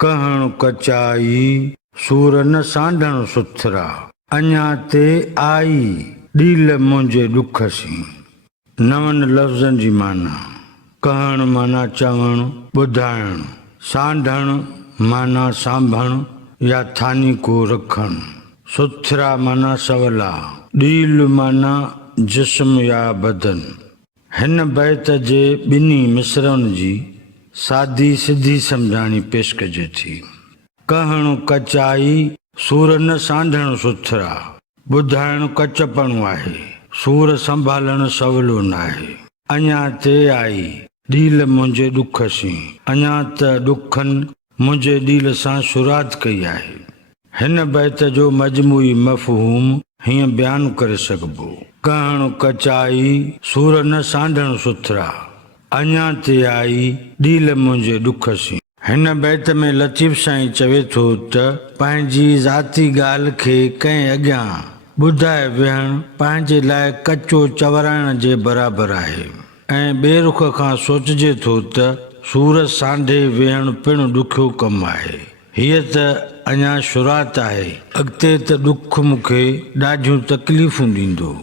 कहण कचाई सूर न सांढण सुथरा। अञा ते आई डील मुंहिंजे दुख सी। नवन लफ़्ज़नि जी माना। कहण माना चवण ॿुधाइण, सांढण माना सांभण या थानी को रखण, सुथरा माना सवला, डील माना जिस्म या बदन। हिन बैत जे ॿिन्ही मिसरनि जी सादी सिधी सम्झाणी पेश कजे थी। कहण कचाई सूर न सांढण सुथरा, ॿुधाइण कचपणो आहे, सूर संभालण सवलो न आहे। अञा ते आई डील मुंहिंजे दुख सी, अञा त दुखनि मुंहिंजे डील सां शुरुआत कई आहे। हिन बैत जो मजमूई मफ़हूम हीअं बयानु करे सघिबो। कहण कचाई सूर न सांढण सुथरा, अञा ते आई डील मुंहिंजे दुख सी। हिन बैत में लतीफ़ साईं चवे थो त पंहिंजी ज़ाती ॻाल्हि खे कंहिं अॻियां ॿुधाए वेहण पंहिंजे लाइ कचो चवराइण जे बराबरि आहे ऐं ॿिए रुख खां सोचिजे थो त सूर सांढे वेहण पिणु ॾुखियो कमु आहे। हीअ त अञा शुरुआत आहे, अॻिते त ॾुख मूंखे ॾाढियूं तकलीफ़ूं ॾींदो।